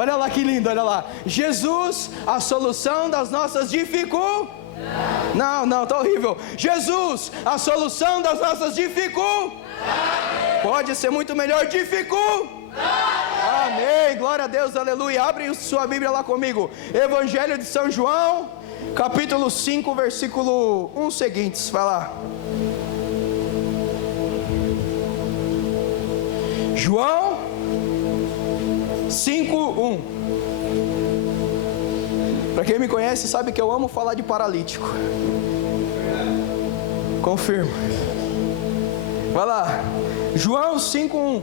Olha lá que lindo, olha lá. Jesus, a solução das nossas dificuldades. Não, tá horrível. Jesus, a solução das nossas dificuldades. Pode ser muito melhor, dificuldades. Amém, glória a Deus, aleluia. Abre sua Bíblia lá comigo. Evangelho de São João, capítulo 5, versículo 1 seguintes. Vai lá. João 5:1. Para quem me conhece sabe que eu amo falar de paralítico. Confirmo. Vai lá. João 5:1.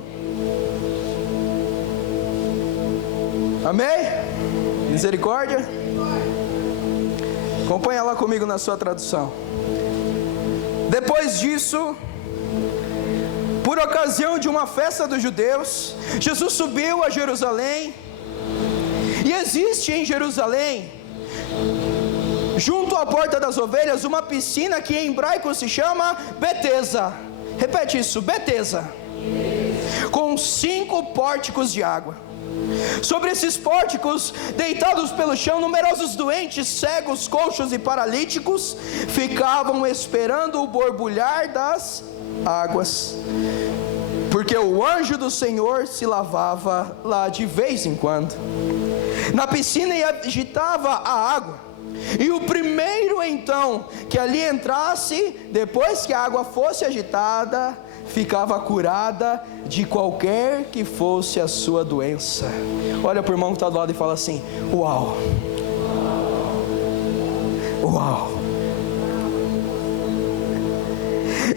Amém? Misericórdia. Acompanha lá comigo na sua tradução. Depois disso, por ocasião de uma festa dos judeus, Jesus subiu a Jerusalém. E existe em Jerusalém, junto à porta das ovelhas, uma piscina que em hebraico se chama Betesda. Repete isso, Betesda. Com 5 pórticos de água. Sobre esses pórticos, deitados pelo chão, numerosos doentes, cegos, coxos e paralíticos ficavam esperando o borbulhar das águas, porque o anjo do Senhor se lavava lá de vez em quando na piscina e agitava a água. E o primeiro então que ali entrasse, depois que a água fosse agitada, ficava curada de qualquer que fosse a sua doença. Olha para o irmão que está do lado e fala assim: uau, uau.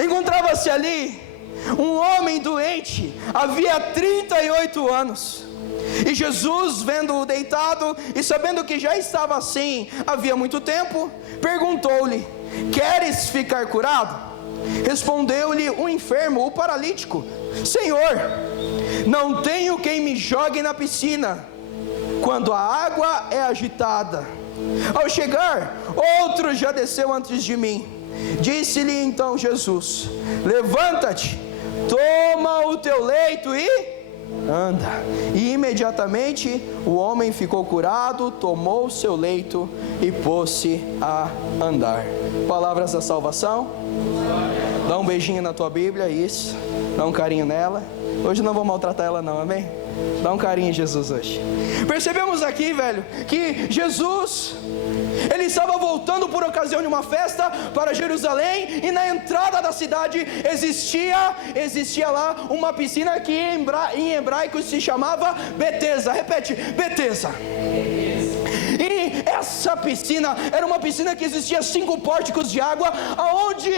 Encontrava-se ali um homem doente, havia 38 anos. E Jesus, vendo-o deitado e sabendo que já estava assim havia muito tempo, perguntou-lhe: queres ficar curado? Respondeu-lhe o enfermo, o paralítico: Senhor, não tenho quem me jogue na piscina quando a água é agitada. Ao chegar, outro já desceu antes de mim. Disse-lhe então Jesus: levanta-te, toma o teu leito e anda. E imediatamente o homem ficou curado, tomou o seu leito e pôs-se a andar. Palavras da salvação. Dá um beijinho na tua Bíblia, isso. Dá um carinho nela. Hoje não vou maltratar ela não, amém? Dá um carinho em Jesus hoje. Percebemos aqui, velho, que Jesus, ele estava voltando por ocasião de uma festa para Jerusalém, e na entrada da cidade existia lá uma piscina que em hebraico se chamava Betesda. Repete, Betesda. E essa piscina era uma piscina que existia 5 pórticos de água, aonde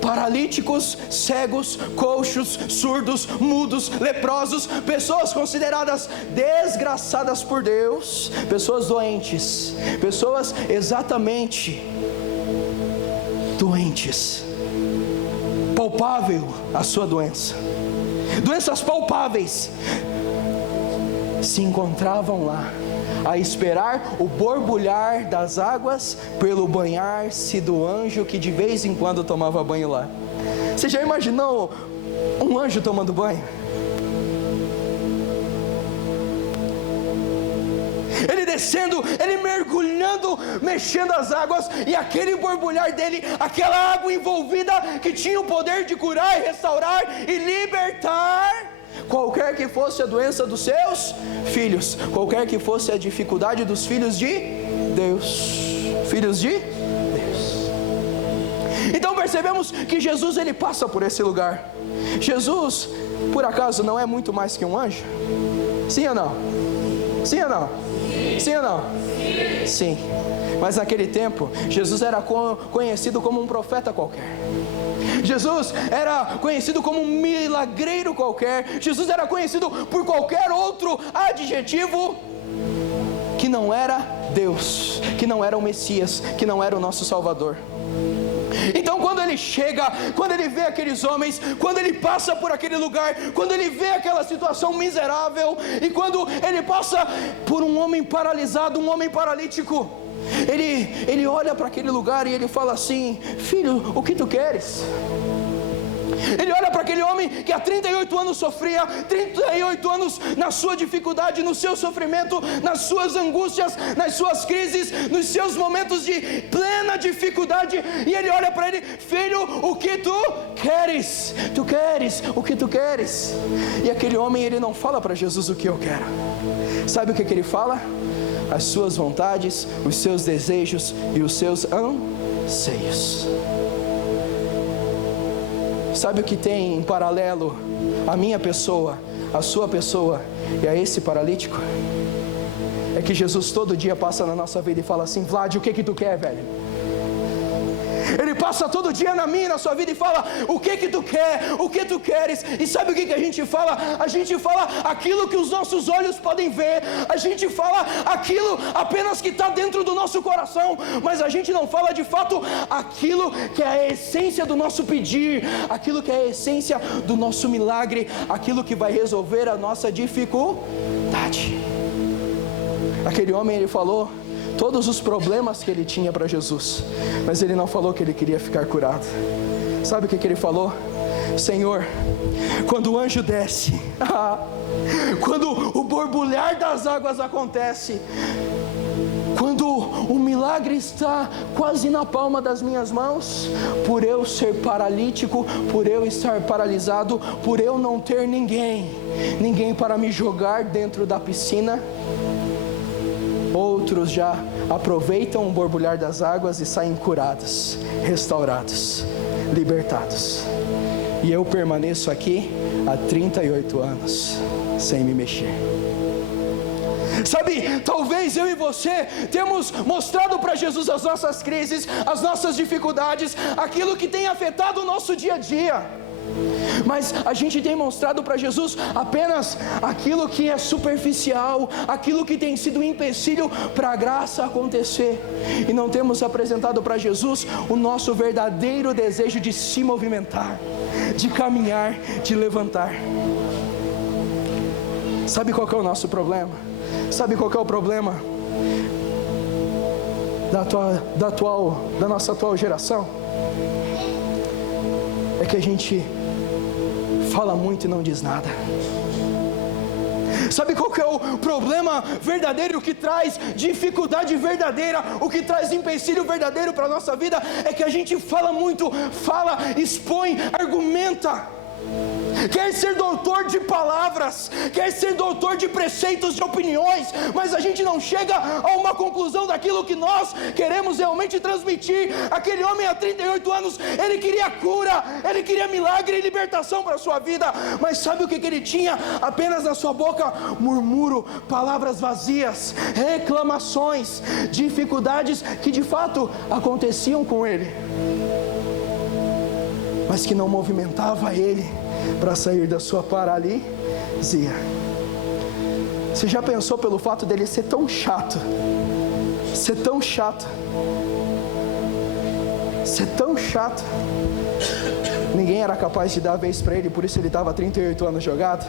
paralíticos, cegos, coxos, surdos, mudos, leprosos, pessoas consideradas desgraçadas por Deus, pessoas doentes, pessoas exatamente doentes, palpável a sua doença, doenças palpáveis, se encontravam lá a esperar o borbulhar das águas pelo banhar-se do anjo que de vez em quando tomava banho lá. Você já imaginou um anjo tomando banho? Ele descendo, ele mergulhando, mexendo as águas, e aquele borbulhar dele, aquela água envolvida que tinha o poder de curar e restaurar e libertar qualquer que fosse a doença dos seus filhos, qualquer que fosse a dificuldade dos filhos de Deus. Filhos de Deus. Então percebemos que Jesus, ele passa por esse lugar. Jesus, por acaso, não é muito mais que um anjo? Sim ou não? Sim ou não? Sim ou não? Sim. Mas naquele tempo, Jesus era conhecido como um profeta qualquer. Jesus era conhecido como um milagreiro qualquer. Jesus era conhecido por qualquer outro adjetivo que não era Deus, que não era o Messias, que não era o nosso Salvador. Então quando ele chega, quando ele vê aqueles homens, quando ele passa por aquele lugar, quando ele vê aquela situação miserável, e quando ele passa por um homem paralisado, um homem paralítico, ele olha para aquele lugar e ele fala assim: filho, o que tu queres? Ele olha para aquele homem que há 38 anos sofria, 38 anos na sua dificuldade, no seu sofrimento, nas suas angústias, nas suas crises, nos seus momentos de plena dificuldade, e ele olha para ele: filho, o que tu queres? Tu queres o que tu queres? E aquele homem, ele não fala para Jesus: o que eu quero. Sabe o que ele fala? As suas vontades, os seus desejos e os seus anseios. Sabe o que tem em paralelo a minha pessoa, a sua pessoa e a esse paralítico? É que Jesus todo dia passa na nossa vida e fala assim: Vlad, o que tu quer, velho? Ele passa todo dia na minha e na sua vida e fala: o que tu quer? O que tu queres? E sabe o que a gente fala? A gente fala aquilo que os nossos olhos podem ver. A gente fala aquilo apenas que está dentro do nosso coração. Mas a gente não fala de fato aquilo que é a essência do nosso pedir, aquilo que é a essência do nosso milagre, aquilo que vai resolver a nossa dificuldade. Aquele homem, ele falou todos os problemas que ele tinha para Jesus, mas ele não falou que ele queria ficar curado. Sabe o que ele falou? Senhor, quando o anjo desce, quando o borbulhar das águas acontece, quando o milagre está quase na palma das minhas mãos, por eu ser paralítico, por eu estar paralisado, por eu não ter ninguém para me jogar dentro da piscina, outros já aproveitam o borbulhar das águas e saem curados, restaurados, libertados. E eu permaneço aqui há 38 anos, sem me mexer. Sabe, talvez eu e você temos mostrado para Jesus as nossas crises, as nossas dificuldades, aquilo que tem afetado o nosso dia a dia. Mas a gente tem mostrado para Jesus apenas aquilo que é superficial, aquilo que tem sido um empecilho para a graça acontecer, e não temos apresentado para Jesus o nosso verdadeiro desejo de se movimentar, de caminhar, de levantar. Sabe qual que é o nosso problema? Sabe qual que é o problema da nossa atual geração? É que a gente fala muito e não diz nada. Sabe qual que é o problema verdadeiro, o que traz dificuldade verdadeira, o que traz empecilho verdadeiro para a nossa vida? É que a gente fala muito, expõe, argumenta. Quer ser doutor de palavras, quer ser doutor de preceitos, de opiniões, mas a gente não chega a uma conclusão daquilo que nós queremos realmente transmitir. Aquele homem há 38 anos, ele queria cura, ele queria milagre e libertação para a sua vida, mas sabe o que ele tinha? Apenas na sua boca murmúrio, palavras vazias, reclamações, dificuldades que de fato aconteciam com ele, mas que não movimentava ele para sair da sua paralisia. Você já pensou pelo fato dele ser tão chato, ser tão chato, ninguém era capaz de dar a vez para ele, por isso ele estava 38 anos jogado?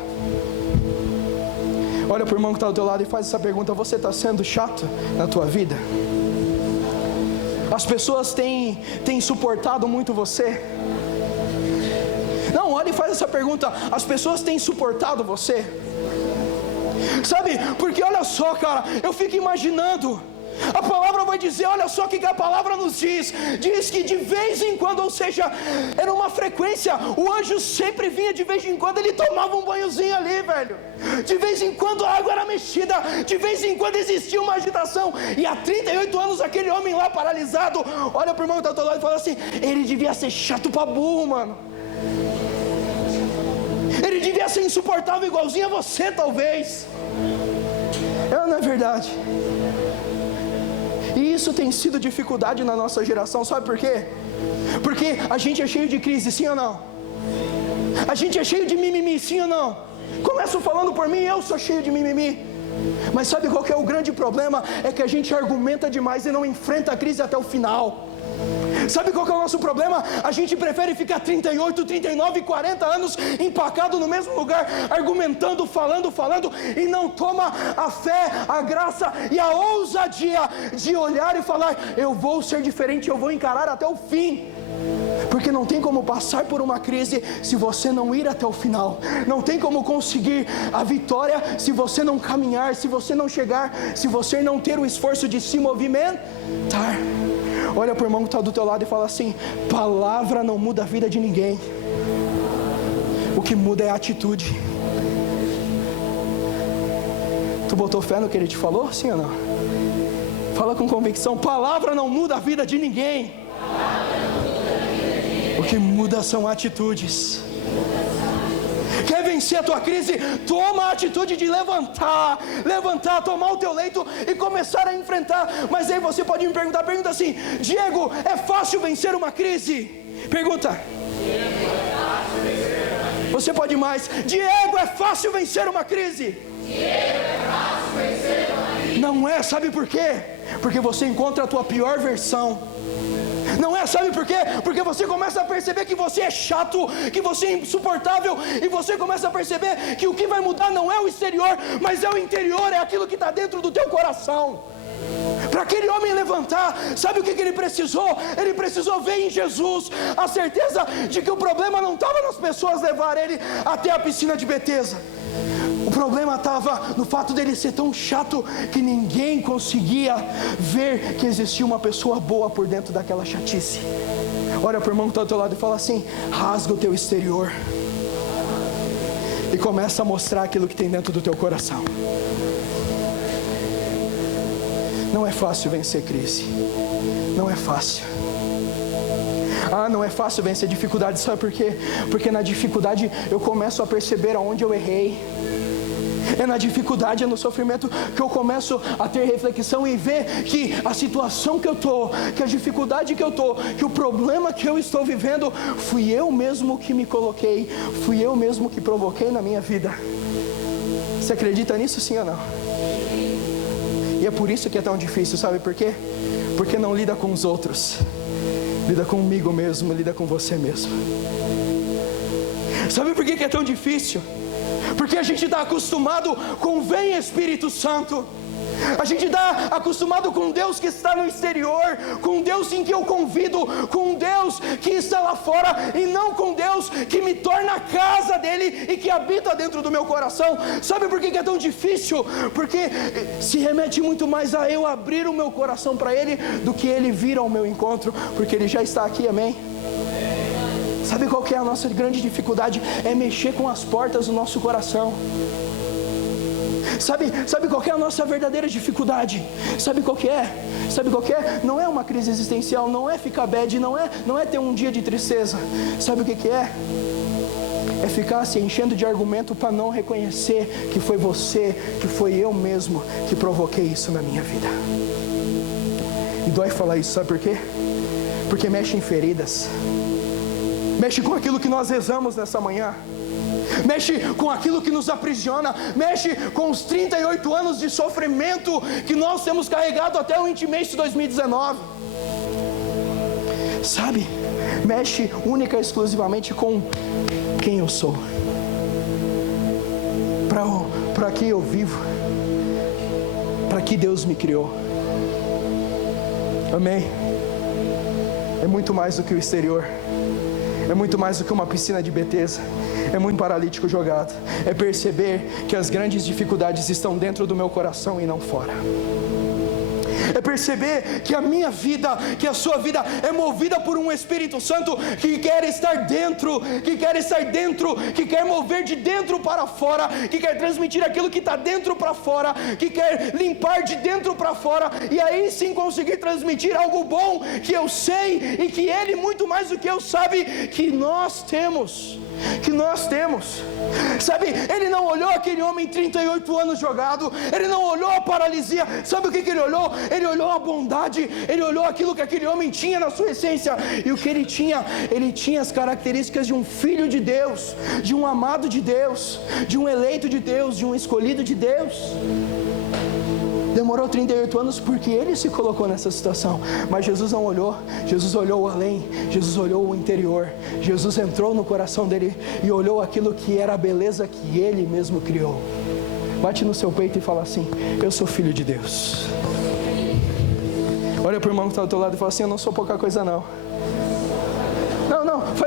Olha para o irmão que está do teu lado e faz essa pergunta: você está sendo chato na tua vida? As pessoas têm suportado muito você? Não, olha e faz essa pergunta: as pessoas têm suportado você? Sabe, porque olha só, cara, eu fico imaginando, a palavra vai dizer, olha só o que a palavra nos diz que de vez em quando, ou seja, era uma frequência, o anjo sempre vinha, de vez em quando ele tomava um banhozinho ali, velho, de vez em quando a água era mexida, de vez em quando existia uma agitação, e há 38 anos aquele homem lá paralisado, olha pro irmão que está do lado e fala assim: ele devia ser chato pra burro, mano. Ele devia ser insuportável igualzinho a você, talvez. Não é verdade? E isso tem sido dificuldade na nossa geração, sabe por quê? Porque a gente é cheio de crise, sim ou não? A gente é cheio de mimimi, sim ou não? Começo falando por mim, eu sou cheio de mimimi. Mas sabe qual que é o grande problema? É que a gente argumenta demais e não enfrenta a crise até o final. Sabe qual que é o nosso problema? A gente prefere ficar 38, 39, 40 anos empacado no mesmo lugar, argumentando, falando, e não toma a fé, a graça e a ousadia de olhar e falar: eu vou ser diferente, eu vou encarar até o fim. Porque não tem como passar por uma crise se você não ir até o final. Não tem como conseguir a vitória se você não caminhar, se você não chegar, se você não ter o esforço de se movimentar. Olha para o irmão que está do teu lado e fala assim: palavra não muda a vida de ninguém. O que muda é a atitude. Tu botou fé no que ele te falou? Sim ou não? Fala com convicção: palavra não muda a vida de ninguém. O que muda são atitudes. Quer vencer a tua crise? Toma a atitude de levantar, tomar o teu leito e começar a enfrentar. Mas aí você pode me pergunta assim: Diego, é fácil vencer uma crise? Pergunta. Você pode mais. Diego, é fácil vencer uma crise? Não é, sabe por quê? Porque você encontra a tua pior versão. Não é, sabe por quê? Porque você começa a perceber que você é chato, que você é insuportável, e você começa a perceber que o que vai mudar não é o exterior, mas é o interior, é aquilo que está dentro do teu coração. Para aquele homem levantar, sabe o que ele precisou? Ele precisou ver em Jesus a certeza de que o problema não estava nas pessoas levarem ele até a piscina de Betesda. O problema estava no fato dele ser tão chato que ninguém conseguia ver que existia uma pessoa boa por dentro daquela chatice. Olha para o irmão que está ao teu lado e fala assim: rasga o teu exterior e começa a mostrar aquilo que tem dentro do teu coração. Não é fácil vencer crise. Não é fácil. Não é fácil vencer dificuldade. Sabe por quê? Porque na dificuldade eu começo a perceber aonde eu errei. É na dificuldade, é no sofrimento que eu começo a ter reflexão e ver que a situação que eu estou, que a dificuldade que eu estou, que o problema que eu estou vivendo, fui eu mesmo que me coloquei, fui eu mesmo que provoquei na minha vida. Você acredita nisso, sim ou não? E é por isso que é tão difícil, sabe por quê? Porque não lida com os outros, lida comigo mesmo, lida com você mesmo. Sabe por que é tão difícil? Porque a gente está acostumado com vem Espírito Santo. A gente está acostumado com Deus que está no exterior, com Deus em que eu convido, com Deus que está lá fora, e não com Deus que me torna a casa dele e que habita dentro do meu coração. Sabe por que é tão difícil? Porque se remete muito mais a eu abrir o meu coração para ele do que ele vir ao meu encontro, porque ele já está aqui, amém? Sabe qual que é a nossa grande dificuldade? É mexer com as portas do nosso coração. Sabe qual que é a nossa verdadeira dificuldade? Sabe qual que é? Não é uma crise existencial, não é ficar bad, não é ter um dia de tristeza. Sabe o que é? É ficar se enchendo de argumento para não reconhecer que foi você, que foi eu mesmo que provoquei isso na minha vida. E dói falar isso, sabe por quê? Porque mexe em feridas. Mexe com aquilo que nós rezamos nessa manhã. Mexe com aquilo que nos aprisiona. Mexe com os 38 anos de sofrimento que nós temos carregado até o Intimate 2019. Sabe? Mexe única e exclusivamente com quem eu sou, para que eu vivo, para que Deus me criou. Amém? É muito mais do que o exterior. É muito mais do que uma piscina de Betesda. É muito paralítico jogado. É perceber que as grandes dificuldades estão dentro do meu coração e não fora. É perceber que a minha vida, que a sua vida é movida por um Espírito Santo que quer estar dentro, que quer mover de dentro para fora, que quer transmitir aquilo que está dentro para fora, que quer limpar de dentro para fora, e aí sim conseguir transmitir algo bom que eu sei e que Ele, muito mais do que eu, sabe que nós temos. Sabe, ele não olhou aquele homem 38 anos jogado, ele não olhou a paralisia. Sabe o que ele olhou? Ele olhou a bondade, ele olhou aquilo que aquele homem tinha na sua essência. E o que ele tinha as características de um filho de Deus, de um amado de Deus, de um eleito de Deus, de um escolhido de Deus. Demorou 38 anos porque ele se colocou nessa situação. Mas Jesus não olhou. Jesus olhou além. Jesus olhou o interior. Jesus entrou no coração dele e olhou aquilo que era a beleza que ele mesmo criou. Bate no seu peito e fala assim: eu sou filho de Deus. Olha para o irmão que está do teu lado e fala assim: eu não sou pouca coisa não.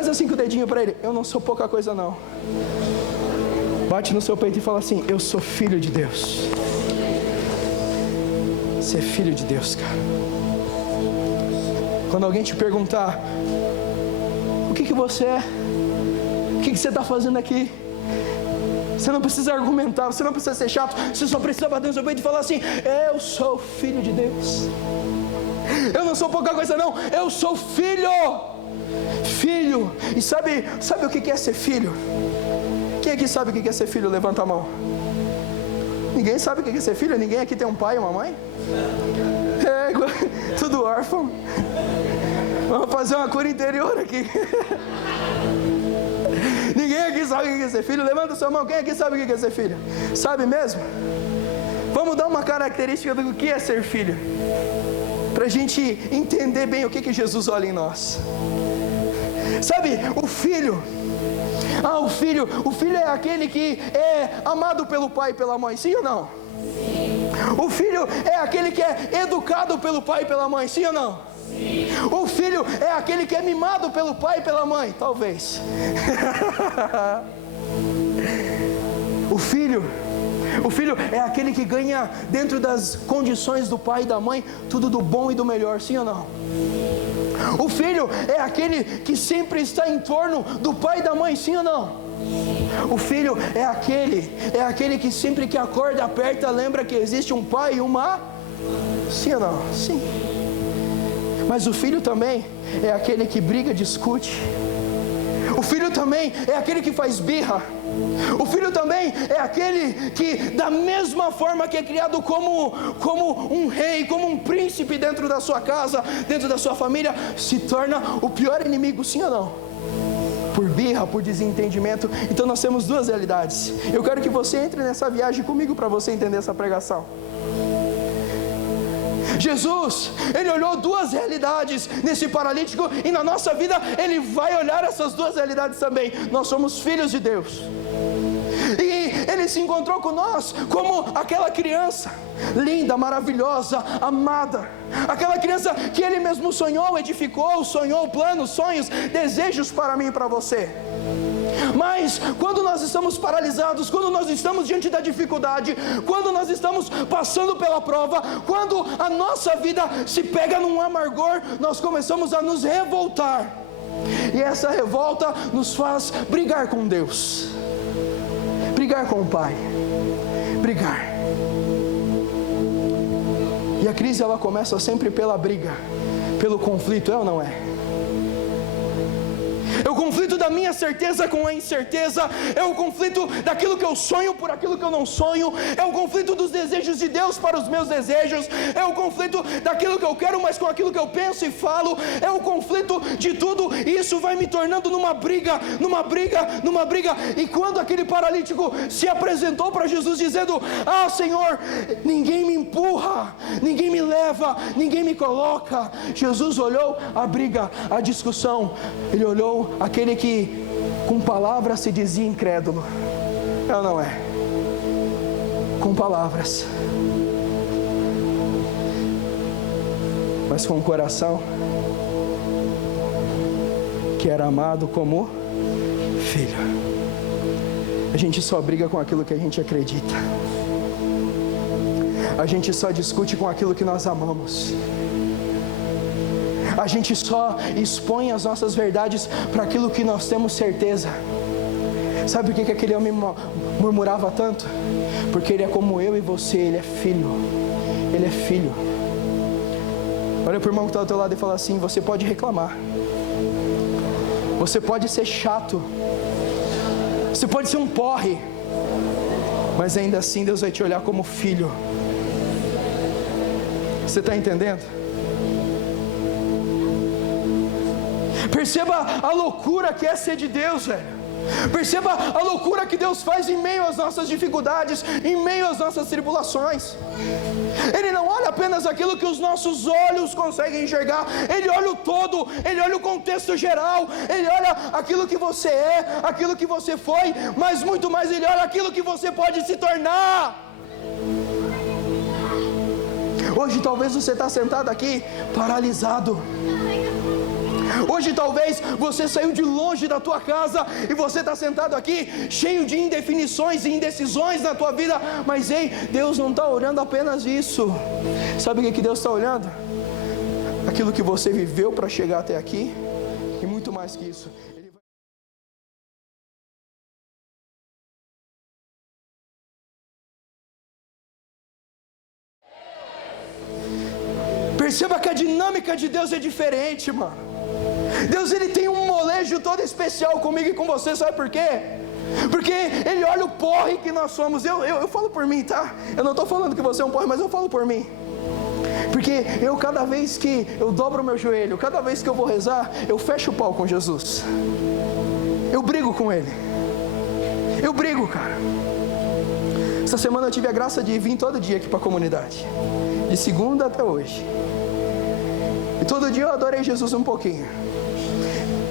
Faz assim com o dedinho para ele: eu não sou pouca coisa não. Bate no seu peito e fala assim: eu sou filho de Deus. Você é filho de Deus, cara. Quando alguém te perguntar: o que você é? O que você está fazendo aqui? Você não precisa argumentar, você não precisa ser chato. Você só precisa bater no seu peito e falar assim: eu sou filho de Deus. Eu não sou pouca coisa não, eu sou filho. Filho. E sabe o que é ser filho? Quem aqui sabe o que é ser filho? Levanta a mão. Ninguém sabe o que é ser filho? Ninguém aqui tem um pai e uma mãe? É, tudo órfão. Vamos fazer uma cura interior aqui. Ninguém aqui sabe o que é ser filho? Levanta sua mão. Quem aqui sabe o que é ser filho? Sabe mesmo? Vamos dar uma característica do que é ser filho, para a gente entender bem o que Jesus olha em nós. Sabe, o filho é aquele que é amado pelo pai e pela mãe, sim ou não? Sim. O filho é aquele que é educado pelo pai e pela mãe, sim ou não? Sim. O filho é aquele que é mimado pelo pai e pela mãe, talvez. O filho é aquele que ganha dentro das condições do pai e da mãe tudo do bom e do melhor, sim ou não? O filho é aquele que sempre está em torno do pai e da mãe, sim ou não? O filho é aquele que sempre que acorda, aperta, lembra que existe um pai e uma... Sim ou não? Sim. Mas o filho também é aquele que briga, discute. O filho também é aquele que faz birra. O filho também é aquele que, da mesma forma que é criado como um rei, como um príncipe dentro da sua casa, dentro da sua família, se torna o pior inimigo, sim ou não? Por birra, por desentendimento. Então nós temos duas realidades. Eu quero que você entre nessa viagem comigo para você entender essa pregação. Jesus, Ele olhou duas realidades nesse paralítico, e na nossa vida Ele vai olhar essas duas realidades também. Nós somos filhos de Deus, e Ele se encontrou com nós como aquela criança linda, maravilhosa, amada, aquela criança que Ele mesmo sonhou, edificou, sonhou planos, sonhos, desejos para mim e para você. Mas quando nós estamos paralisados, quando nós estamos diante da dificuldade, quando nós estamos passando pela prova, quando a nossa vida se pega num amargor, nós começamos a nos revoltar, e essa revolta nos faz brigar com Deus, brigar com o Pai, brigar. E a crise, ela começa sempre pela briga, pelo conflito, é ou não é? É o conflito da minha certeza com a incerteza, é o conflito daquilo que eu sonho por aquilo que eu não sonho, é o conflito dos desejos de Deus para os meus desejos, é o conflito daquilo que eu quero, mas com aquilo que eu penso e falo, é o conflito de tudo, e isso vai me tornando numa briga, e quando aquele paralítico se apresentou para Jesus dizendo: ah, Senhor, ninguém me empurra, ninguém me leva, ninguém me coloca, Jesus olhou a briga, a discussão, Ele olhou aquele que com palavras se dizia incrédulo, é ou não é? Com palavras, mas com o coração que era amado como filho. A gente só briga com aquilo que a gente acredita, a gente só discute com aquilo que nós amamos, a gente só expõe as nossas verdades para aquilo que nós temos certeza. Sabe por que aquele homem murmurava tanto? Porque ele é como eu e você, ele é filho. Ele é filho. Olha para o irmão que está ao teu lado e fala assim: você pode reclamar, você pode ser chato, você pode ser um porre, mas ainda assim Deus vai te olhar como filho. Você está entendendo? Perceba a loucura que é ser de Deus, velho. Perceba a loucura que Deus faz em meio às nossas dificuldades, em meio às nossas tribulações. Ele não olha apenas aquilo que os nossos olhos conseguem enxergar, Ele olha o todo, Ele olha o contexto geral, Ele olha aquilo que você é, aquilo que você foi, mas muito mais Ele olha aquilo que você pode se tornar. Hoje talvez você está sentado aqui paralisado. Hoje talvez você saiu de longe da tua casa e você está sentado aqui cheio de indefinições e indecisões na tua vida, mas ei, Deus não está olhando apenas isso. Sabe o que Deus está olhando? Aquilo que você viveu para chegar até aqui, e muito mais que isso. Perceba que a dinâmica de Deus é diferente, mano. Deus, Ele tem um molejo todo especial comigo e com você, sabe por quê? Porque Ele olha o porre que nós somos. Eu falo por mim, tá? Eu não estou falando que você é um porre, mas eu falo por mim. Porque cada vez que eu dobro o meu joelho, cada vez que eu vou rezar, eu fecho o pau com Jesus. Eu brigo com Ele. Eu brigo, cara. Essa semana eu tive a graça de vir todo dia aqui para a comunidade, de segunda até hoje. E todo dia eu adorei Jesus um pouquinho.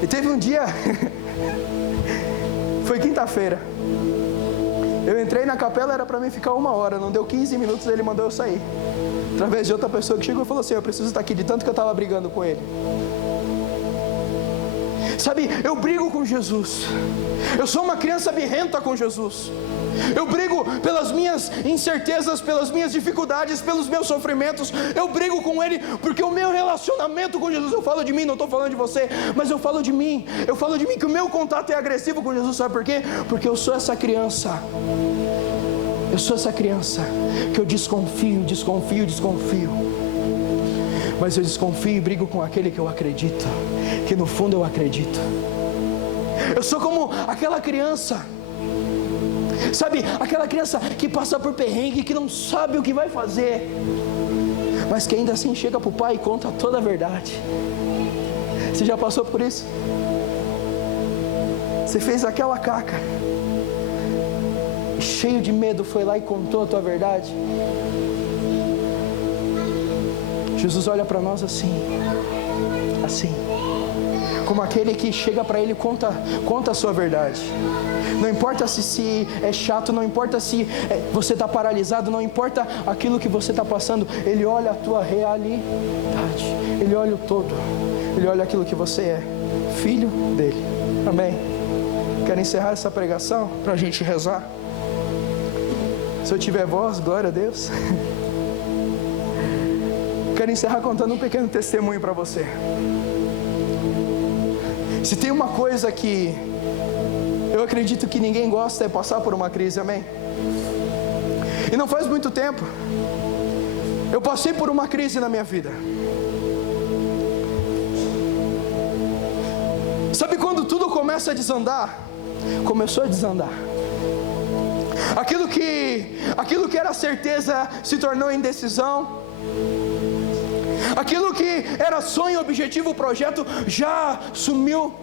E teve um dia, foi quinta-feira, eu entrei na capela, era para mim ficar 1 hora, não deu 15 minutos, ele mandou eu sair. Através de outra pessoa que chegou e falou assim: eu preciso estar aqui, de tanto que eu estava brigando com ele. Sabe, eu brigo com Jesus. Eu sou uma criança birrenta com Jesus. Eu brigo pelas minhas incertezas, pelas minhas dificuldades, pelos meus sofrimentos. Eu brigo com Ele, porque o meu relacionamento com Jesus, eu falo de mim, não estou falando de você, mas eu falo de mim. Eu falo de mim que o meu contato é agressivo com Jesus, sabe por quê? Porque eu sou essa criança. Eu sou essa criança que eu desconfio. Mas eu desconfio e brigo com aquele que eu acredito, que no fundo eu acredito. Eu sou como aquela criança, sabe, aquela criança que passa por perrengue, que não sabe o que vai fazer, mas que ainda assim chega para o pai e conta toda a verdade. Você já passou por isso? Você fez aquela caca, cheio de medo, foi lá e contou a tua verdade. Jesus olha para nós assim, como aquele que chega para Ele e conta a sua verdade. Não importa se é chato, não importa se você está paralisado, não importa aquilo que você está passando, Ele olha a tua realidade, Ele olha o todo, Ele olha aquilo que você é, filho dEle. Amém? Quero encerrar essa pregação para a gente rezar. Se eu tiver voz, glória a Deus. Quero encerrar contando um pequeno testemunho para você. Se tem uma coisa que eu acredito que ninguém gosta, é passar por uma crise, amém? E não faz muito tempo, eu passei por uma crise na minha vida. Sabe quando tudo começa a desandar? Começou a desandar. Aquilo que era certeza se tornou indecisão. Aquilo que era sonho, objetivo, projeto, já sumiu.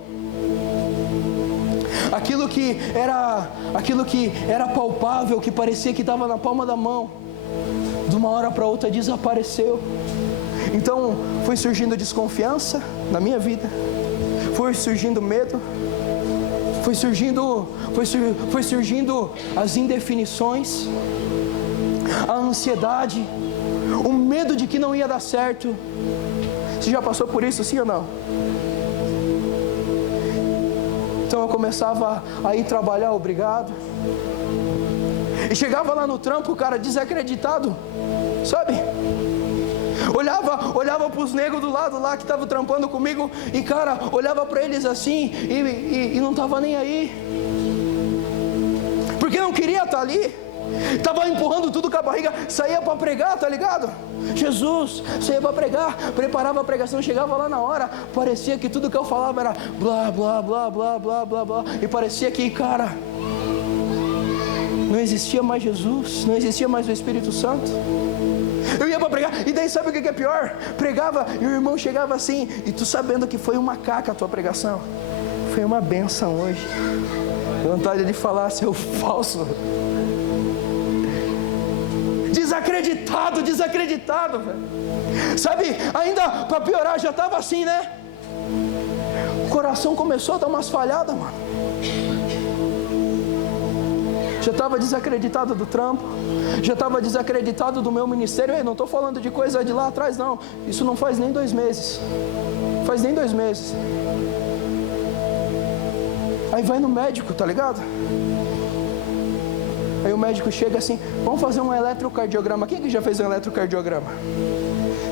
Aquilo que era palpável, que parecia que estava na palma da mão, de uma hora para outra desapareceu. Então foi surgindo desconfiança na minha vida, foi surgindo medo, foi surgindo as indefinições, a ansiedade, o medo de que não ia dar certo. Você já passou por isso, sim ou não? Então eu começava a ir trabalhar, obrigado, e chegava lá no trampo, cara, desacreditado, sabe? Olhava para os negros do lado lá que estavam trampando comigo, e cara, olhava para eles assim, e não estava nem aí, porque não queria estar ali. Estava empurrando tudo com a barriga, saía para pregar, tá ligado? Jesus, saía para pregar, preparava a pregação, chegava lá na hora, parecia que tudo que eu falava era blá, blá, blá, blá, blá, blá, blá, e parecia que, cara, não existia mais Jesus, não existia mais o Espírito Santo. Eu ia para pregar, e daí sabe o que é pior? Pregava, e o irmão chegava assim, e tu sabendo que foi uma caca a tua pregação, foi uma benção hoje. Vontade de falar, seu falso. Desacreditado, velho. Sabe, ainda para piorar, já estava assim, né? O coração começou a dar umas falhadas, mano. Já estava desacreditado do trampo, já estava desacreditado do meu ministério. Eu não estou falando de coisa de lá atrás, não. Isso não faz nem 2 meses. faz nem 2 meses. Aí vai no médico, tá ligado? Aí o médico chega assim, vamos fazer um eletrocardiograma. Quem que já fez um eletrocardiograma?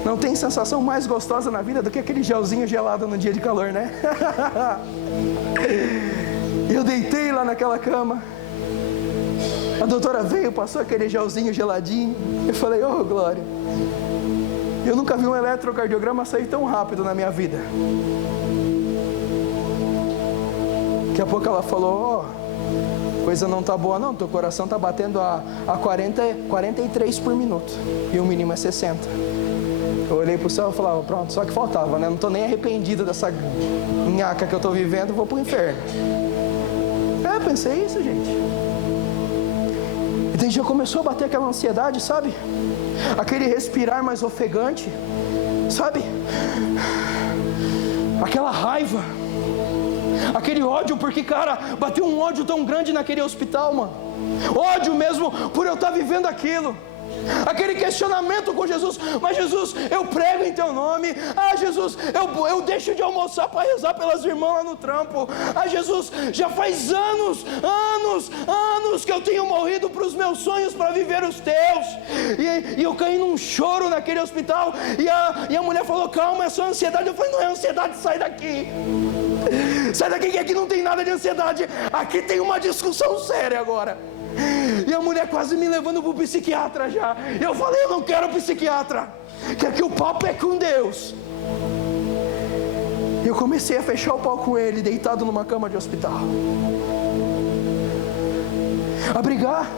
Não tem sensação mais gostosa na vida do que aquele gelzinho gelado no dia de calor, né? Eu deitei lá naquela cama. A doutora veio, passou aquele gelzinho geladinho. Eu falei, oh glória. Eu nunca vi um eletrocardiograma sair tão rápido na minha vida. Daqui a pouco ela falou, coisa não tá boa não, teu coração tá batendo a 43 por minuto. E o mínimo é 60. Eu olhei pro céu e falava, pronto, só que faltava, né? Não tô nem arrependido dessa nhaca que eu tô vivendo, vou pro inferno. Eu pensei isso, gente. E daí já começou a bater aquela ansiedade, sabe? Aquele respirar mais ofegante, sabe? Aquela raiva, aquele ódio, porque, cara, bateu um ódio tão grande naquele hospital, mano. Ódio mesmo por eu estar vivendo aquilo. Aquele questionamento com Jesus, mas Jesus, eu prego em teu nome. Ah, Jesus, eu deixo de almoçar para rezar pelas irmãs lá no trampo. Ah, Jesus, já faz anos que eu tenho morrido para os meus sonhos, para viver os teus. E eu caí num choro naquele hospital. E a mulher falou, calma, é só ansiedade. Eu falei, não é ansiedade, sai daqui. Sai daqui que aqui não tem nada de ansiedade. Aqui tem uma discussão séria agora. E a mulher quase me levando para o psiquiatra já. Eu falei, eu não quero psiquiatra, que aqui o papo é com Deus. E eu comecei a fechar o pau com ele, deitado numa cama de hospital, a brigar.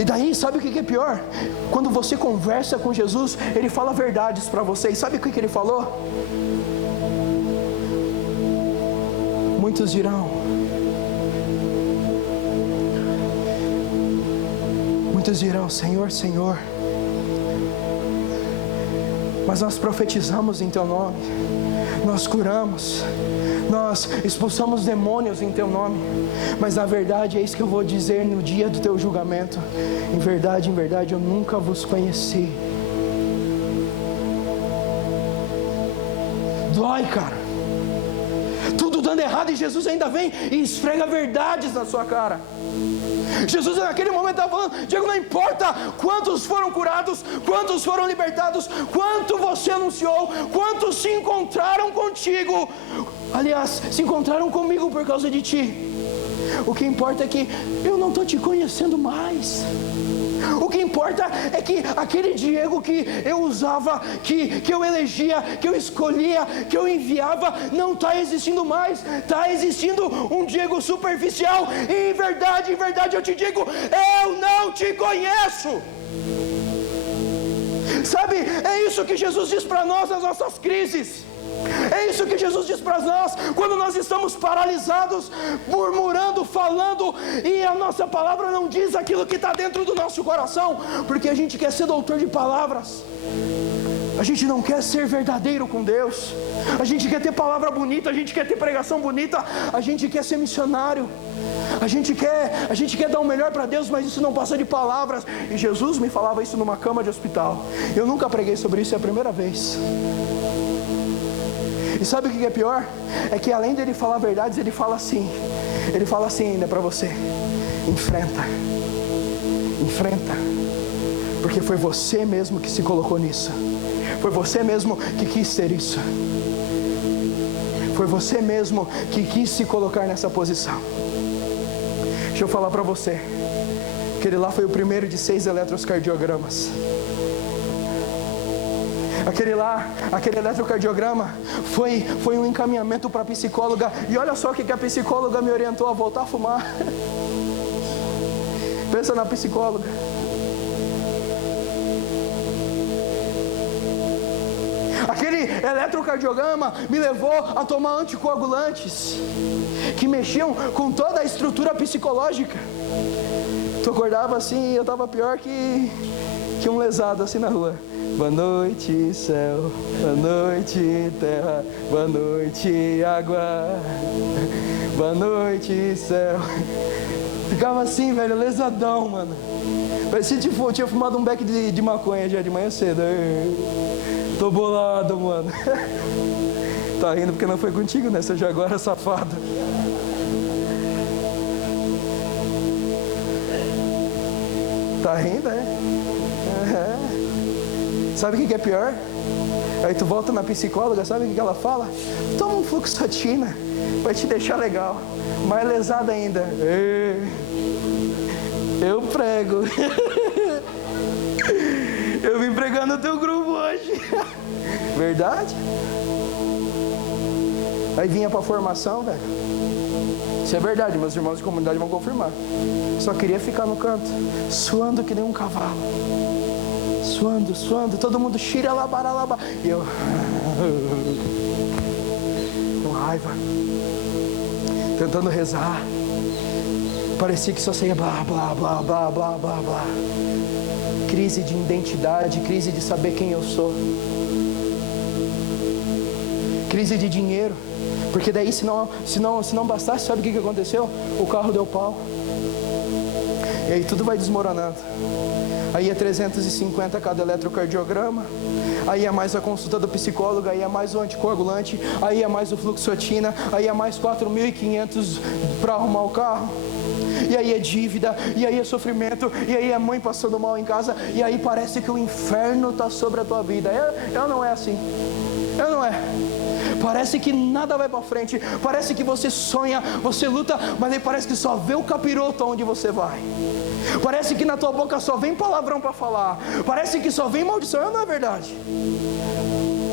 E daí, sabe o que é pior? Quando você conversa com Jesus, Ele fala verdades para você. E sabe o que Ele falou? Muitos dirão, Senhor, Senhor, mas nós profetizamos em Teu nome, nós curamos, nós expulsamos demônios em Teu nome, mas na verdade é isso que eu vou dizer no dia do Teu julgamento, em verdade, eu nunca vos conheci. Dói, cara, tudo dando errado e Jesus ainda vem e esfrega verdades na sua cara. Jesus naquele momento estava falando, Diego, não importa quantos foram curados, quantos foram libertados, quanto você anunciou, quantos se encontraram contigo, aliás, se encontraram comigo por causa de ti. O que importa é que eu não estou te conhecendo mais. O que importa é que aquele Diego que eu usava, que eu elegia, que eu escolhia, que eu enviava, não está existindo mais. Está existindo um Diego superficial. E em verdade eu te digo, eu não te conheço. Sabe, é isso que Jesus diz para nós nas nossas crises. É isso que Jesus diz para nós quando nós estamos paralisados, murmurando, falando, e a nossa palavra não diz aquilo que está dentro do nosso coração, porque a gente quer ser doutor de palavras, a gente não quer ser verdadeiro com Deus, a gente quer ter palavra bonita, a gente quer ter pregação bonita, a gente quer ser missionário, a gente quer dar o melhor para Deus, mas isso não passa de palavras. E Jesus me falava isso numa cama de hospital. Eu nunca preguei sobre isso, é a primeira vez. E sabe o que é pior? É que além dele falar verdades, ele fala assim ainda para você: enfrenta, porque foi você mesmo que se colocou nisso, foi você mesmo que quis ter isso, foi você mesmo que quis se colocar nessa posição. Deixa eu falar para você, aquele lá foi o primeiro de 6 eletrocardiogramas. Aquele eletrocardiograma foi um encaminhamento para a psicóloga. E olha só o que a psicóloga me orientou: a voltar a fumar. Pensa na psicóloga. Aquele eletrocardiograma me levou a tomar anticoagulantes que mexiam com toda a estrutura psicológica. Tu acordava assim e eu estava pior que um lesado assim na rua. Boa noite, céu, boa noite, terra, boa noite, água, boa noite, céu. Ficava assim, velho, lesadão, mano. Parecia que tinha fumado um beck de maconha já de manhã cedo. Tô bolado, mano. Tá rindo porque não foi contigo, né, seu Jaguara safado? Tá rindo, Sabe o que é pior? Aí tu volta na psicóloga, sabe o que ela fala? Toma um Fluxetina, vai te deixar legal. Mais lesada ainda. Eu prego. Eu vim pregar no teu grupo hoje. Verdade? Aí vinha pra formação, velho. Isso é verdade, meus irmãos de comunidade vão confirmar. Só queria ficar no canto, suando que nem um cavalo. Suando, todo mundo xiralabaralaba. E eu com raiva, tentando rezar. Parecia que só saía blá, blá, blá, blá, blá, blá, blá. Crise de identidade, crise de saber quem eu sou. Crise de dinheiro. Porque daí se não bastasse, sabe o que aconteceu? O carro deu pau. E aí tudo vai desmoronando. Aí é 350 cada eletrocardiograma. Aí é mais a consulta do psicólogo. Aí é mais o anticoagulante. Aí é mais o Fluxetina. Aí é mais 4.500 para arrumar o carro. E aí é dívida. E aí é sofrimento. E aí é mãe passando mal em casa. E aí parece que o inferno está sobre a tua vida. Eu não é assim. Eu não é. Parece que nada vai para frente. Parece que você sonha, você luta, mas aí parece que só vê o capiroto onde você vai. Parece que na tua boca só vem palavrão para falar. Parece que só vem maldição. Não é verdade.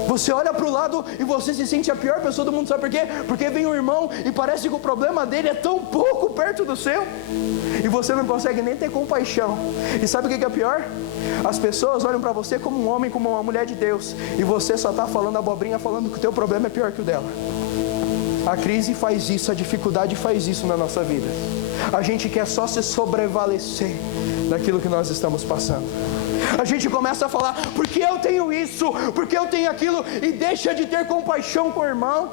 Você olha para o lado e você se sente a pior pessoa do mundo. Sabe por quê? Porque vem um irmão e parece que o problema dele é tão pouco perto do seu. E você não consegue nem ter compaixão. E sabe o que é pior? As pessoas olham para você como um homem, como uma mulher de Deus. E você só está falando abobrinha, falando que o teu problema é pior que o dela. A crise faz isso, a dificuldade faz isso na nossa vida. A gente quer só se sobrevalecer daquilo que nós estamos passando. A gente começa a falar, porque eu tenho isso, porque eu tenho aquilo, e deixa de ter compaixão com o irmão.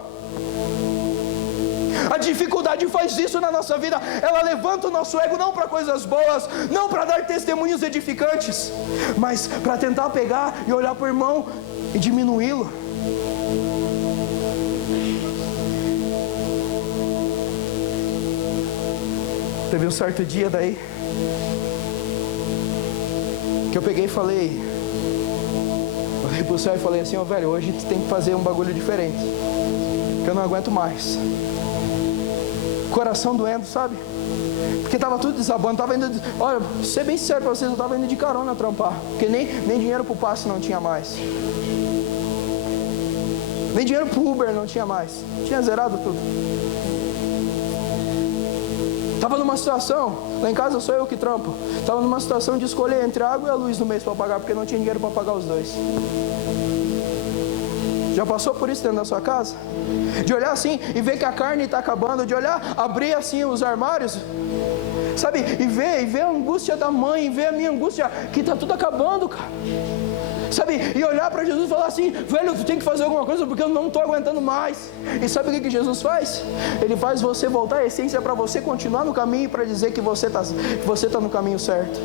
A dificuldade faz isso na nossa vida. Ela levanta o nosso ego não para coisas boas, não para dar testemunhos edificantes, mas para tentar pegar e olhar para o irmão e diminuí-lo. Teve um certo dia daí que eu peguei e falei pro céu e falei assim, velho, hoje tu tem que fazer um bagulho diferente, que eu não aguento mais. Coração doendo, sabe? Porque tava tudo desabando, tava indo, olha, ser bem sincero pra vocês, eu tava indo de carona trampar, porque nem dinheiro pro passe não tinha mais, nem dinheiro pro Uber não tinha mais, tinha zerado tudo. Estava numa situação, lá em casa sou eu que trampo, estava numa situação de escolher entre a água e a luz no mês para pagar, porque não tinha dinheiro para pagar os dois. Já passou por isso dentro da sua casa? De olhar assim e ver que a carne está acabando, de olhar, abrir assim os armários, sabe, e ver a angústia da mãe, e ver a minha angústia, que está tudo acabando, cara. Sabe, e olhar para Jesus e falar assim, velho, tu tem que fazer alguma coisa porque eu não estou aguentando mais. E sabe o que Jesus faz? Ele faz você voltar à essência para você continuar no caminho, para dizer que você tá no caminho certo.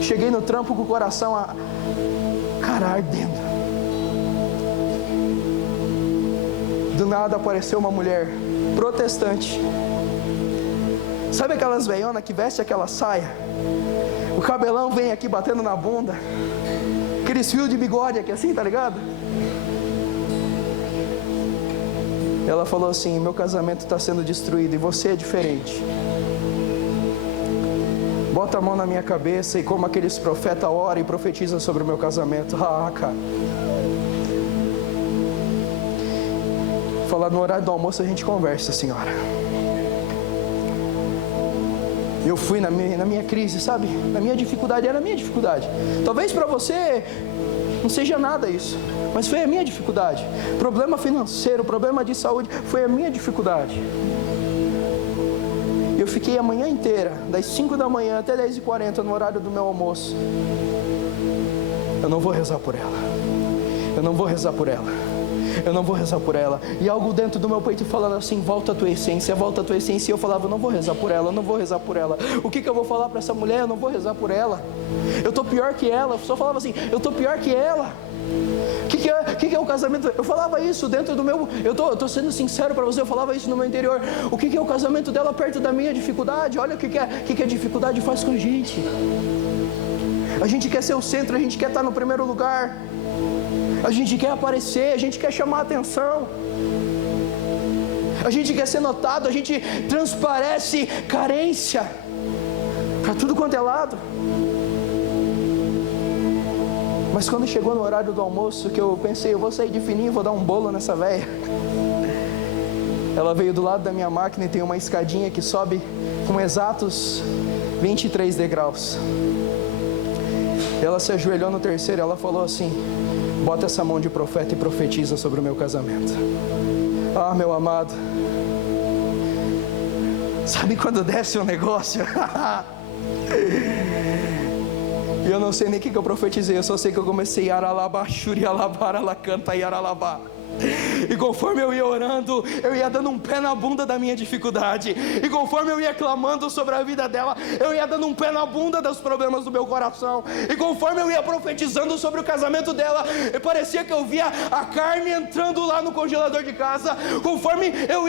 Cheguei no trampo com o coração ardendo. Do nada apareceu uma mulher protestante. Sabe aquelas velhonas que vestem aquela saia? O cabelão vem aqui batendo na bunda, aqueles fios de bigode aqui assim, tá ligado? Ela falou assim, meu casamento está sendo destruído e você é diferente. Bota a mão na minha cabeça e como aqueles profetas oram e profetizam sobre o meu casamento. Cara. Falar no horário do almoço a gente conversa, senhora. Eu fui na minha crise, sabe? Na minha dificuldade, era a minha dificuldade. Talvez para você não seja nada isso, mas foi a minha dificuldade. Problema financeiro, problema de saúde, foi a minha dificuldade. Eu fiquei a manhã inteira, das 5 da manhã até 10h40 no horário do meu almoço. Eu não vou rezar por ela. eu não vou rezar por ela. Eu não vou rezar por ela. E algo dentro do meu peito falando assim: volta a tua essência, volta a tua essência. E eu falava: eu não vou rezar por ela, eu não vou rezar por ela. O que eu vou falar para essa mulher? Eu não vou rezar por ela. Eu estou pior que ela. Eu só falava assim: eu estou pior que ela. O que é o casamento? Eu falava isso dentro do meu... Eu estou sendo sincero para você, eu falava isso no meu interior. O que é o casamento dela perto da minha dificuldade? Olha o que a dificuldade faz com a gente. A gente quer ser o centro, a gente quer estar no primeiro lugar. A gente quer aparecer, a gente quer chamar a atenção. A gente quer ser notado, a gente transparece carência para tudo quanto é lado. Mas quando chegou no horário do almoço, que eu pensei: eu vou sair de fininho e vou dar um bolo nessa velha. Ela veio do lado da minha máquina e tem uma escadinha que sobe com exatos 23 degraus. Ela se ajoelhou no terceiro e ela falou assim: bota essa mão de profeta e profetiza sobre o meu casamento. Ah, meu amado, sabe quando desce um negócio? E eu não sei nem o que eu profetizei, eu só sei que eu comecei Yaralabá, Shurialabá, ela canta Yaralabá. E conforme eu ia orando, eu ia dando um pé na bunda da minha dificuldade. E conforme eu ia clamando sobre a vida dela, eu ia dando um pé na bunda dos problemas do meu coração. E conforme eu ia profetizando sobre o casamento dela, parecia que eu via a carne entrando lá no congelador de casa. Conforme eu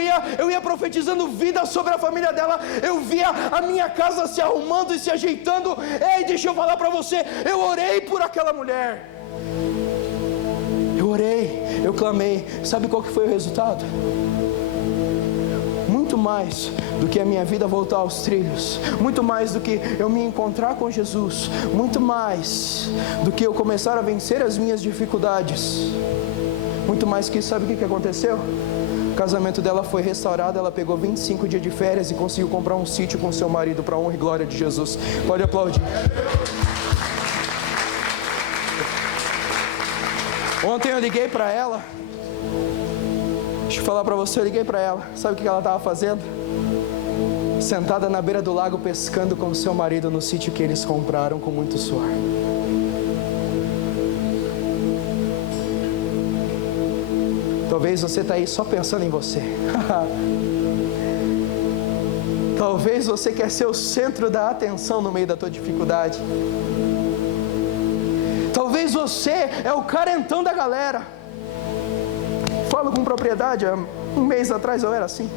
ia profetizando vida sobre a família dela, eu via a minha casa se arrumando e se ajeitando. Ei, deixa eu falar para você, eu orei por aquela mulher. Eu orei, eu clamei. Sabe qual que foi o resultado? Muito mais do que a minha vida voltar aos trilhos, muito mais do que eu me encontrar com Jesus, muito mais do que eu começar a vencer as minhas dificuldades, muito mais que isso. Sabe o que aconteceu? O casamento dela foi restaurado, ela pegou 25 dias de férias e conseguiu comprar um sítio com seu marido, para a honra e glória de Jesus. Pode aplaudir. Ontem eu liguei para ela. Deixa eu falar para você, eu liguei para ela. Sabe o que ela estava fazendo? Sentada na beira do lago pescando com seu marido no sítio que eles compraram com muito suor. Talvez você está aí só pensando em você. Talvez você quer ser o centro da atenção no meio da tua dificuldade. Talvez você é o carentão da galera. Falo com propriedade, há um mês atrás eu era assim.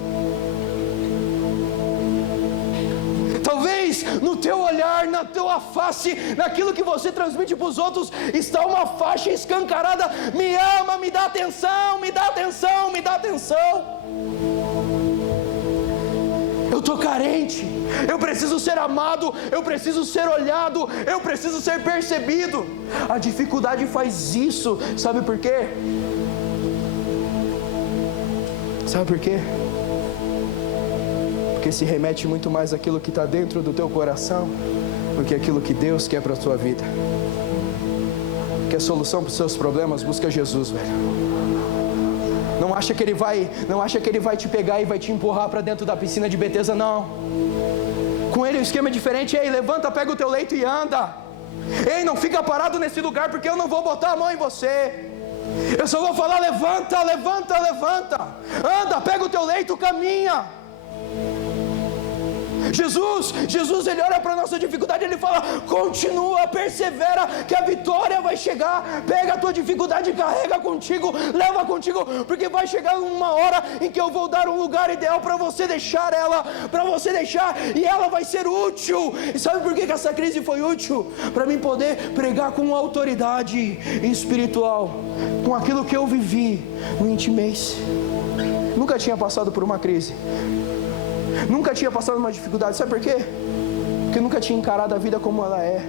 Talvez no teu olhar, na tua face, naquilo que você transmite para os outros, está uma faixa escancarada: me ama, me dá atenção, me dá atenção, me dá atenção. Eu estou carente, eu preciso ser amado, eu preciso ser olhado, eu preciso ser percebido. A dificuldade faz isso, sabe por quê? Sabe por quê? Porque se remete muito mais àquilo que está dentro do teu coração do que aquilo que Deus quer para a tua vida. Quer solução para os seus problemas? Busca Jesus, velho. Não acha que ele vai te pegar e vai te empurrar para dentro da piscina de Betesda, não. Com ele o esquema é diferente. Ei, levanta, pega o teu leito e anda. Ei, não fica parado nesse lugar, porque eu não vou botar a mão em você. Eu só vou falar: levanta, levanta, levanta. Anda, pega o teu leito, caminha. Jesus, ele olha para a nossa dificuldade, ele fala: continua, persevera, que a vitória vai chegar. Pega a tua dificuldade, carrega contigo, leva contigo, porque vai chegar uma hora em que eu vou dar um lugar ideal para você deixar ela, e ela vai ser útil. E sabe por que essa crise foi útil? Para mim poder pregar com autoridade espiritual, com aquilo que eu vivi no Intimate. Nunca tinha passado por uma crise, nunca tinha passado uma dificuldade. Sabe por quê? Porque nunca tinha encarado a vida como ela é.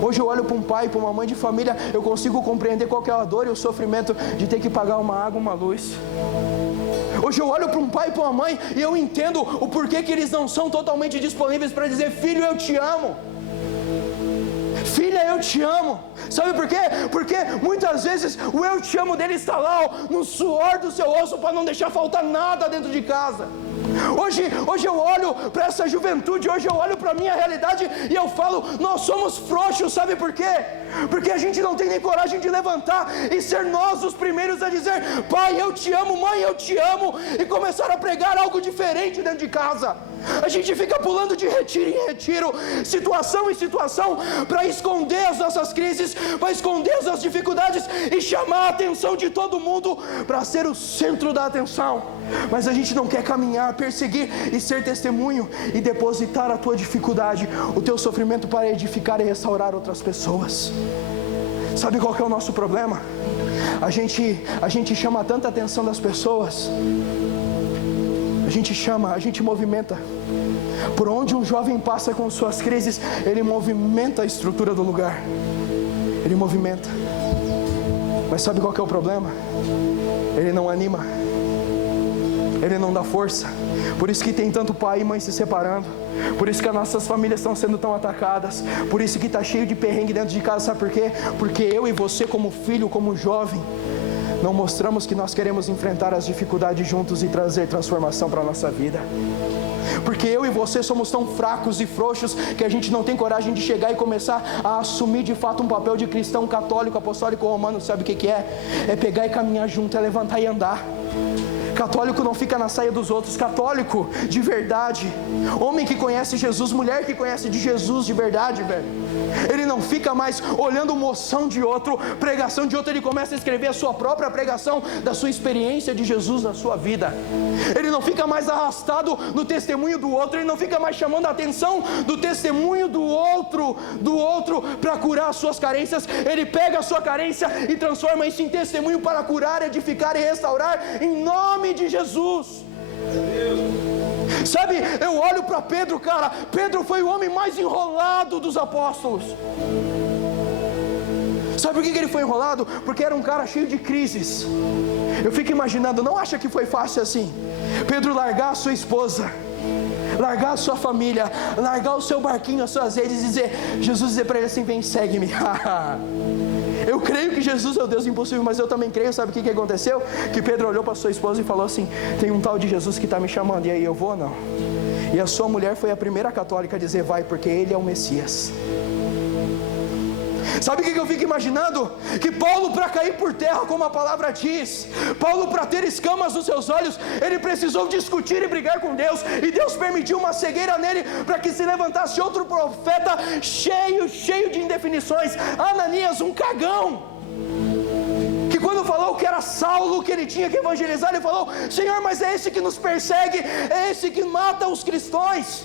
Hoje eu olho para um pai, para uma mãe de família, eu consigo compreender qual que é a dor e o sofrimento de ter que pagar uma água, uma luz. Hoje eu olho para um pai e para uma mãe e eu entendo o porquê que eles não são totalmente disponíveis para dizer: filho, eu te amo. Filha, eu te amo. Sabe por quê? Porque muitas vezes o eu te amo dele está lá, ó, no suor do seu osso, para não deixar faltar nada dentro de casa. Hoje eu olho para essa juventude, hoje eu olho para a minha realidade e eu falo, nós somos frouxos, sabe por quê? Porque a gente não tem nem coragem de levantar e ser nós os primeiros a dizer, pai eu te amo, mãe eu te amo, e começar a pregar algo diferente dentro de casa. A gente fica pulando de retiro em retiro, situação em situação, para esconder as nossas crises, para esconder as nossas dificuldades e chamar a atenção de todo mundo para ser o centro da atenção. Mas a gente não quer caminhar, perseguir e ser testemunho e depositar a tua dificuldade, o teu sofrimento para edificar e restaurar outras pessoas. Sabe qual que é o nosso problema? A gente chama tanta atenção das pessoas, a gente movimenta. Por onde um jovem passa com suas crises, ele movimenta a estrutura do lugar. Ele movimenta. Mas sabe qual que é o problema? Ele não anima. Ele não dá força. Por isso que tem tanto pai e mãe se separando. Por isso que as nossas famílias estão sendo tão atacadas. Por isso que está cheio de perrengue dentro de casa. Sabe por quê? Porque eu e você, como filho, como jovem, não mostramos que nós queremos enfrentar as dificuldades juntos e trazer transformação para a nossa vida. Porque eu e você somos tão fracos e frouxos que a gente não tem coragem de chegar e começar a assumir de fato um papel de cristão católico, apostólico, romano. Sabe o que é? É pegar e caminhar junto, é levantar e andar. Católico não fica na saia dos outros. Católico de verdade, homem que conhece Jesus, mulher que conhece de Jesus de verdade, velho, ele não fica mais olhando moção de outro, pregação de outro. Ele começa a escrever a sua própria pregação da sua experiência de Jesus na sua vida. Ele não fica mais arrastado no testemunho do outro. Ele não fica mais chamando a atenção do testemunho do outro para curar as suas carências. Ele pega a sua carência e transforma isso em testemunho para curar, edificar e restaurar em nome de Jesus. Sabe, eu olho para Pedro, cara. Pedro foi o homem mais enrolado dos apóstolos. Sabe por que ele foi enrolado? Porque era um cara cheio de crises. Eu fico imaginando, não acha que foi fácil assim? Pedro largar a sua esposa, largar a sua família, largar o seu barquinho, as suas redes e dizer, Jesus dizer para ele assim, vem, segue-me. Eu creio que Jesus é o Deus impossível, mas eu também creio, sabe o que aconteceu? Que Pedro olhou para sua esposa e falou assim, tem um tal de Jesus que está me chamando, e aí eu vou ou não? E a sua mulher foi a primeira católica a dizer, vai, porque ele é o Messias. Sabe o que eu fico imaginando? Que Paulo, para cair por terra, como a palavra diz, Paulo, para ter escamas nos seus olhos, ele precisou discutir e brigar com Deus, e Deus permitiu uma cegueira nele, para que se levantasse outro profeta cheio de indefinições, Ananias, um cagão, que quando falou que era Saulo, que ele tinha que evangelizar, ele falou, Senhor, mas é esse que nos persegue, é esse que mata os cristãos.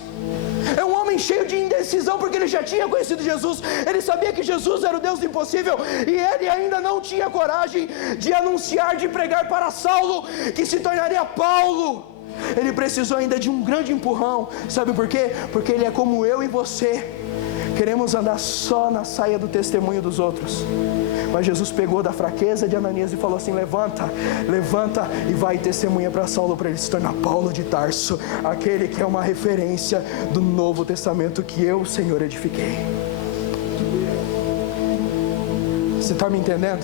É um homem cheio de indecisão, porque ele já tinha conhecido Jesus, ele sabia que Jesus era o Deus do impossível, e ele ainda não tinha coragem de anunciar, de pregar para Saulo, que se tornaria Paulo. Ele precisou ainda de um grande empurrão. Sabe por quê? Porque ele é como eu e você, queremos andar só na saia do testemunho dos outros. Mas Jesus pegou da fraqueza de Ananias e falou assim, levanta e vai e testemunha para Saulo, para ele se tornar Paulo de Tarso, aquele que é uma referência do Novo Testamento que eu, Senhor, edifiquei. Você está me entendendo?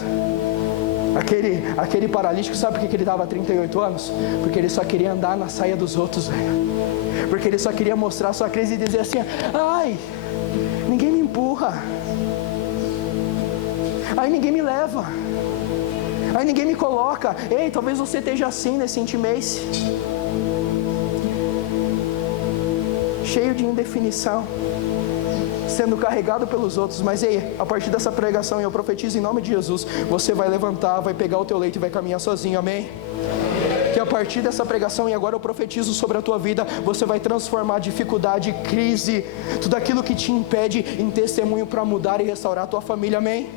Aquele paralítico, sabe por que ele dava 38 anos? Porque ele só queria andar na saia dos outros, velho. Porque ele só queria mostrar a sua crise e dizer assim, ai, ninguém me empurra, aí ninguém me leva, aí ninguém me coloca. Ei, talvez você esteja assim nesse Intimacy, cheio de indefinição, sendo carregado pelos outros. Mas ei, a partir dessa pregação, eu profetizo em nome de Jesus, você vai levantar, vai pegar o teu leito e vai caminhar sozinho, amém? Que a partir dessa pregação, e agora eu profetizo sobre a tua vida, você vai transformar dificuldade, crise, tudo aquilo que te impede em testemunho para mudar e restaurar a tua família, amém?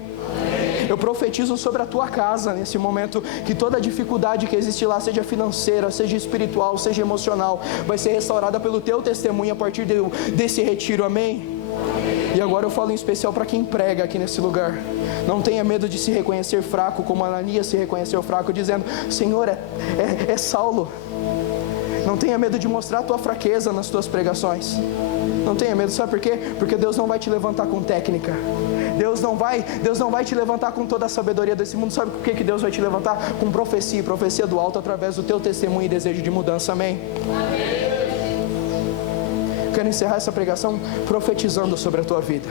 Eu profetizo sobre a tua casa nesse momento, que toda dificuldade que existe lá, seja financeira, seja espiritual, seja emocional, vai ser restaurada pelo teu testemunho a partir desse retiro, amém? E agora eu falo em especial para quem prega aqui nesse lugar. Não tenha medo de se reconhecer fraco, como Ananias se reconheceu fraco, dizendo, Senhor, é Saulo. Não tenha medo de mostrar a tua fraqueza nas tuas pregações. Não tenha medo, sabe por quê? Porque Deus não vai te levantar com técnica. Deus não vai te levantar com toda a sabedoria desse mundo. Sabe por que Deus vai te levantar? Com profecia do alto, através do teu testemunho e desejo de mudança, amém? Amém. Quero encerrar essa pregação profetizando sobre a tua vida.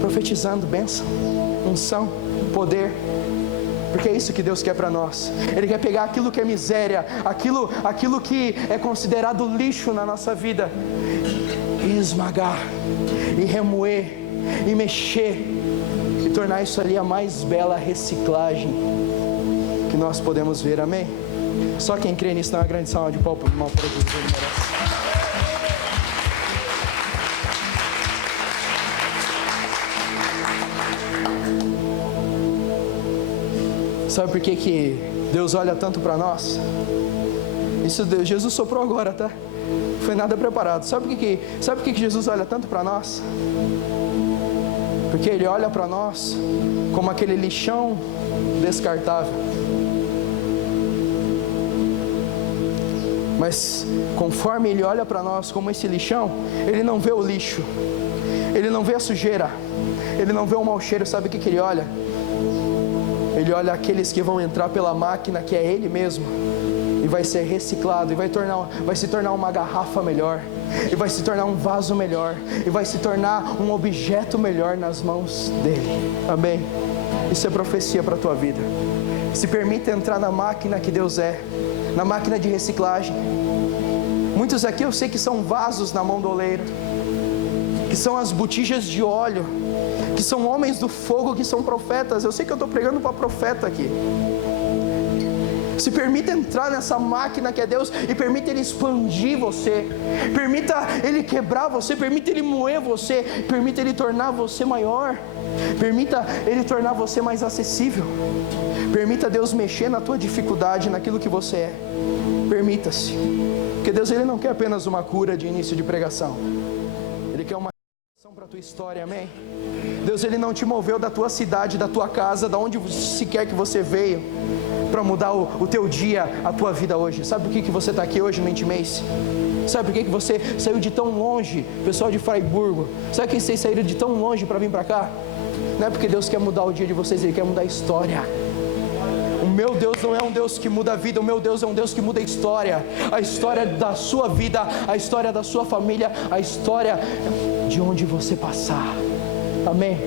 Profetizando bênção, unção, poder. Porque é isso que Deus quer para nós. Ele quer pegar aquilo que é miséria, aquilo que é considerado lixo na nossa vida, e esmagar, e remoer, e mexer, e tornar isso ali a mais bela reciclagem que nós podemos ver. Amém? Só quem crê nisso dá uma grande salva de palmas, irmão, para Jesus. Ele merece. Sabe por que Deus olha tanto para nós? Isso Jesus soprou agora, tá? Não foi nada preparado. Sabe por que Jesus olha tanto para nós? Porque Ele olha para nós como aquele lixão descartável. Mas conforme Ele olha para nós como esse lixão, Ele não vê o lixo, Ele não vê a sujeira, Ele não vê o mau cheiro. Sabe o que Ele olha? Ele olha aqueles que vão entrar pela máquina, que é Ele mesmo, e vai ser reciclado, e vai se tornar uma garrafa melhor, e vai se tornar um vaso melhor, e vai se tornar um objeto melhor nas mãos dEle. Amém? Isso é profecia para a tua vida. Se permita entrar na máquina que Deus é, na máquina de reciclagem. Muitos aqui eu sei que são vasos na mão do oleiro, que são as botijas de óleo, que são homens do fogo, que são profetas. Eu sei que eu estou pregando para profeta aqui. Se permita entrar nessa máquina que é Deus, e permita Ele expandir você, permita Ele quebrar você, permita Ele moer você, permita Ele tornar você maior, permita Ele tornar você mais acessível, permita Deus mexer na tua dificuldade, naquilo que você é. Permita-se, porque Deus, Ele não quer apenas uma cura de início de pregação, Ele quer uma para a tua história. Amém? Deus, Ele não te moveu da tua cidade, da tua casa, da onde se quer que você veio, para mudar o teu dia, a tua vida hoje. Sabe por que você está aqui hoje no Intimacy? Sabe por que você saiu de tão longe, pessoal de Fraiburgo? Sabe que vocês saíram de tão longe para vir para cá? Não é porque Deus quer mudar o dia de vocês, Ele quer mudar a história. O meu Deus não é um Deus que muda a vida, o meu Deus é um Deus que muda a história da sua vida, a história da sua família, a história de onde você passar. Amém?